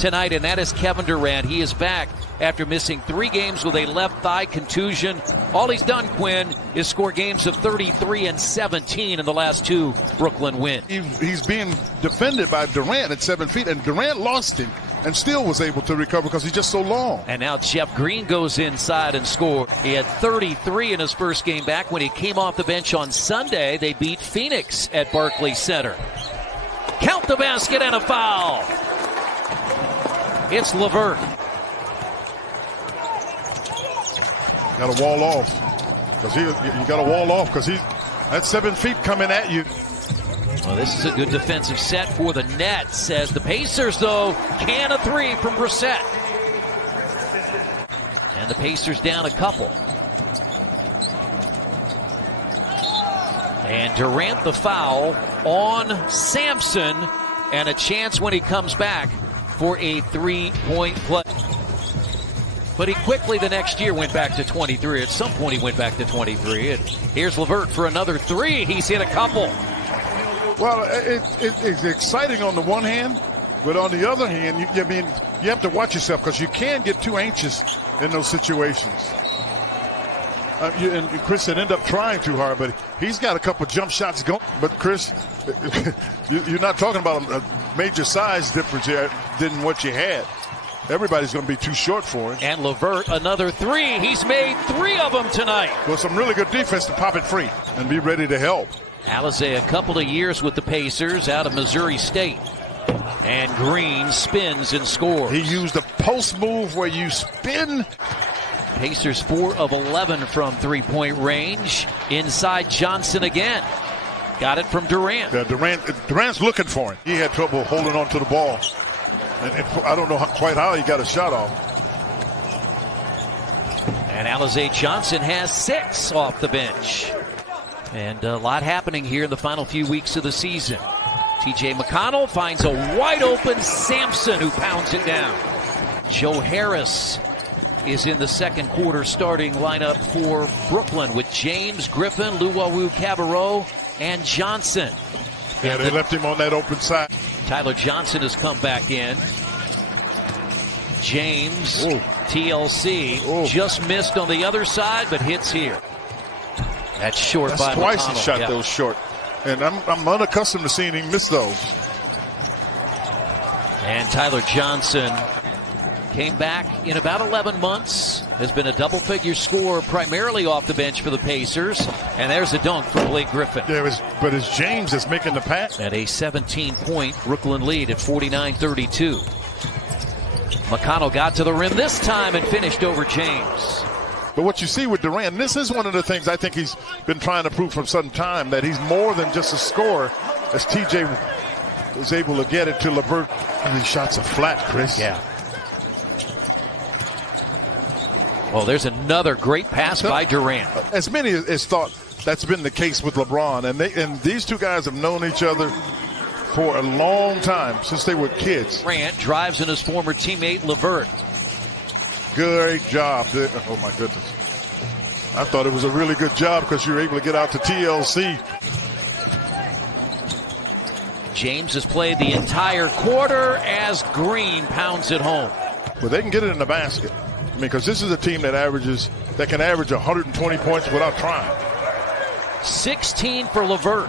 tonight, and that is Kevin Durant. He is back after missing 3 games with a left thigh contusion. All he's done, Quinn, is score games of 33 and 17 in the last 2 Brooklyn wins. He's being defended by Durant at 7 feet, and Durant lost him and still was able to recover because he's just so long. And now Jeff Green goes inside and scores. He had 33 in his first game back. When he came off the bench on Sunday, they beat Phoenix at Barclays Center. Count the basket and a foul. It's LeVert. Got to wall off because you got to wall off because that's 7 feet coming at you. Well, this is a good defensive set for the Nets as the Pacers, though, can a 3 from Brissett. And the Pacers down a couple. And Durant the foul on Sampson, and a chance when he comes back for a 3-point play. But he quickly the next year went back to 23. At some point he went back to 23. And here's LeVert for another 3. He's hit a couple. Well, it's exciting on the one hand, but on the other hand, you have to watch yourself because you can get too anxious in those situations. And Chris said end up trying too hard, but he's got a couple jump shots going. But Chris, you're not talking about a major size difference here than what you had. Everybody's going to be too short for him. And LeVert, another 3. He's made 3 of them tonight. Well, some really good defense to pop it free and be ready to help. Alizé a couple of years with the Pacers out of Missouri State. And Green spins and scores. He used a post move where you spin. Pacers 4 of 11 from 3-point range. Inside Johnson again. Got it from Durant. Yeah, Durant's looking for him. He had trouble holding on to the ball. And I don't know quite how he got a shot off. And Alizé Johnson has 6 off the bench. And a lot happening here in the final few weeks of the season. T.J. McConnell finds a wide-open Sampson who pounds it down. Joe Harris is in the second quarter starting lineup for Brooklyn with James, Griffin, Luwawu-Cabarrot, and Johnson. Yeah, they left him on that open side. Tyler Johnson has come back in. James, TLC, just missed on the other side, but hits here. That's short by McConnell. Twice he shot those short. And I'm unaccustomed to seeing him miss those. And Tyler Johnson came back in about 11 months. Has been a double-figure scorer primarily off the bench for the Pacers. And there's a dunk for Blake Griffin. Yeah, but it's James that's making the pass. At a 17-point Brooklyn lead at 49-32. McConnell got to the rim this time and finished over James. But what you see with Durant, this is one of the things I think he's been trying to prove for some time, that he's more than just a scorer, as TJ is able to get it to LeVert. And these shots are flat, Chris. Yeah. Well, there's another great pass by Durant. As many as thought that's been the case with LeBron, and these two guys have known each other for a long time, since they were kids. Durant drives in his former teammate LeVert. Great job. Oh, my goodness. I thought it was a really good job because you were able to get out to TLC. James has played the entire quarter as Green pounds it home. But they can get it in the basket. I mean, because this is a team that can average 120 points without trying. 16 for LeVert.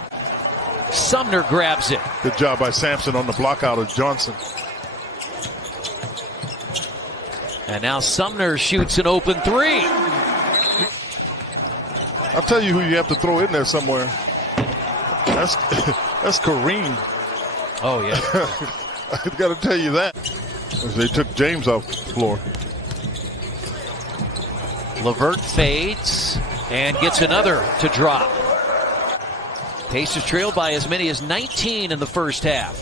Sumner grabs it. Good job by Sampson on the block out of Johnson. And now Sumner shoots an open 3. I'll tell you who you have to throw in there somewhere. That's Kareem. Oh, yeah. I've got to tell you that. As they took James off the floor. LeVert fades and gets another to drop. Pacers trailed by as many as 19 in the first half.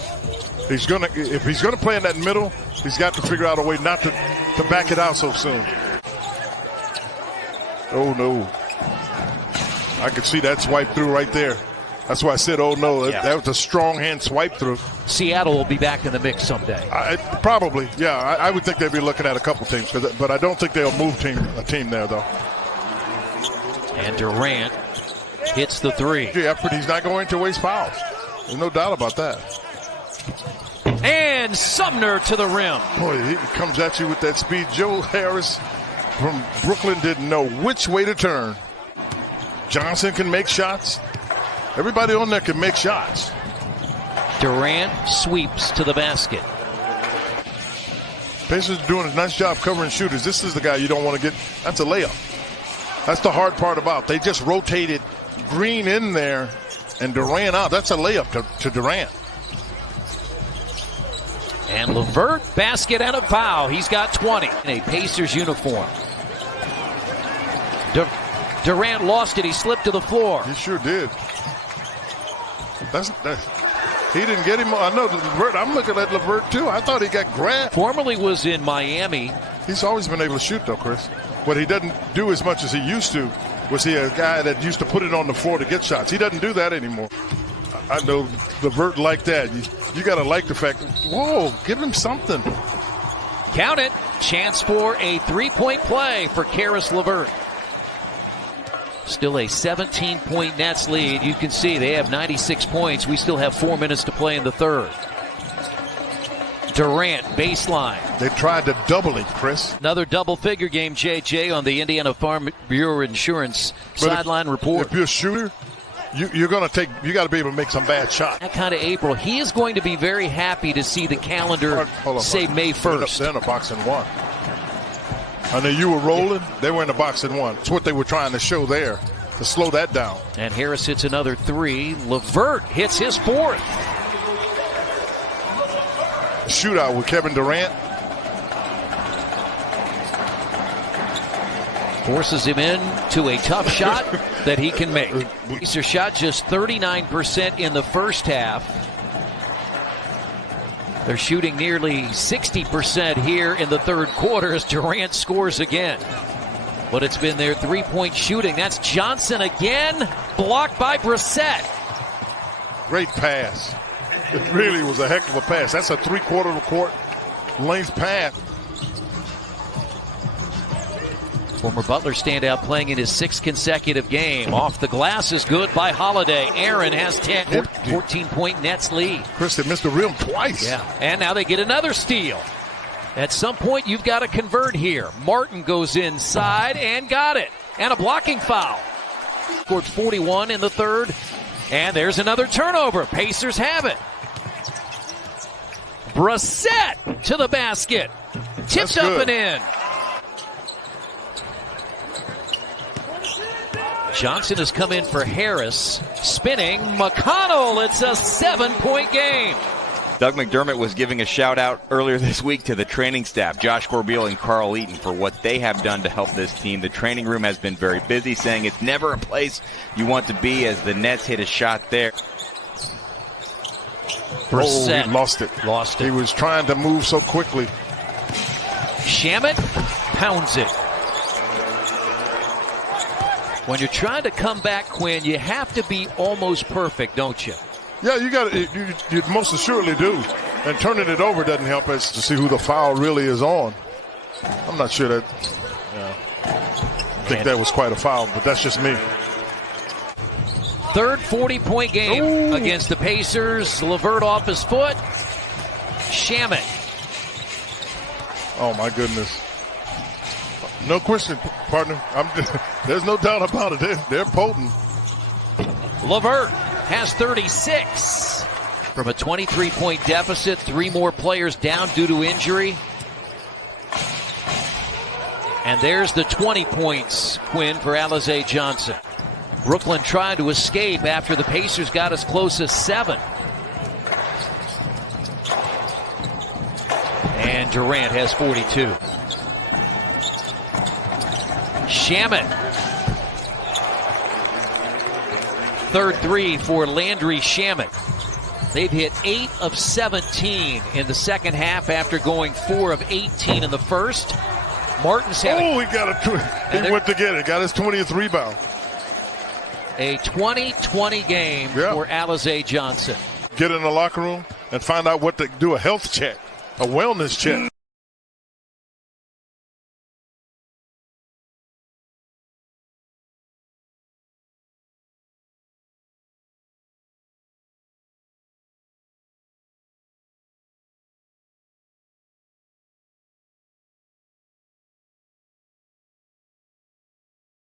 If he's gonna play in that middle, he's got to figure out a way not to back it out so soon. Oh no. I could see that swipe through right there. That's why I said, oh no, yeah. That was a strong hand swipe through. Seattle will be back in the mix someday. Probably, yeah. I would think they'd be looking at a couple teams, but I don't think they'll move a team there though. And Durant hits the 3. The effort, he's not going to waste fouls. There's no doubt about that. And Sumner to the rim. Boy, he comes at you with that speed. Joe Harris from Brooklyn didn't know which way to turn. Johnson can make shots. Everybody on there can make shots. Durant sweeps to the basket. Pacers are doing a nice job covering shooters. This is the guy you don't want to get. That's a layup. That's the hard part about it. They just rotated Green in there and Durant out. That's a layup to Durant. And LeVert, basket and a foul. He's got 20 in a Pacers uniform. Durant lost it. He slipped to the floor. He sure did. He didn't get him. I know LeVert. I'm looking at LeVert too. I thought he got grabbed. Formerly was in Miami. He's always been able to shoot though, Chris. What he doesn't do as much as he used to was he a guy that used to put it on the floor to get shots. He doesn't do that anymore. I know LeVert like that. You got to like the fact, whoa, give him something. Count it. Chance for a three-point play for Caris LeVert. Still a 17-point Nets lead. You can see they have 96 points. We still have 4 minutes to play in the third. Durant, baseline. They tried to double it, Chris. Another double-figure game, JJ, on the Indiana Farm Bureau Insurance sideline report. If you're a shooter, you got to be able to make some bad shots. That kind of April. He is going to be very happy to see the calendar say May 1st. They're in a box and one. I know you were rolling. They were in the box and one. It's what they were trying to show there, to slow that down. And Harris hits another three. LeVert hits his fourth. Shootout with Kevin Durant. Forces him in to a tough shot that he can make. Pacers shot just 39% in the first half. They're shooting nearly 60% here in the third quarter as Durant scores again. But it's been their three-point shooting. That's Johnson again, blocked by Brissett. Great pass. It really was a heck of a pass. That's a three-quarter of a court length pass. Former Butler standout playing in his sixth consecutive game. Off the glass is good by Holiday. Aaron has 10. 14-point Nets lead. Chris, they missed the rim twice. Yeah, and now they get another steal. At some point, you've got to convert here. Martin goes inside and got it. And a blocking foul. Scored 41 in the third. And there's another turnover. Pacers have it. Brissett to the basket. Tipped up and in. Johnson has come in for Harris. Spinning. McConnell. It's a 7-point game. Doug McDermott was giving a shout-out earlier this week to the training staff, Josh Corbeil and Carl Eaton, for what they have done to help this team. The training room has been very busy, saying it's never a place you want to be as the Nets hit a shot there. Brissett. He lost it. Lost it. He was trying to move so quickly. Shamet pounds it. When you're trying to come back, Quinn, you have to be almost perfect, don't you? Yeah, you most assuredly do. And turning it over doesn't help us to see who the foul really is on. I'm not sure that. I think that was quite a foul, but that's just me. Third 40-point game against the Pacers. LeVert off his foot. Shamet. Oh, my goodness. No question, partner. There's no doubt about it. They're potent. LeVert has 36. From a 23-point deficit, 3 more players down due to injury. And there's the 20 points, Quinn, for Alize Johnson. Brooklyn tried to escape after the Pacers got as close as 7. And Durant has 42. Shamet. Third three for Landry Shamet. They've hit 8 of 17 in the second half after going 4 of 18 in the first. Martin's had he went to get it. Got his 20th rebound. A 20-20 game for Alize Johnson. Get in the locker room and find out what to do, a health check, a wellness check.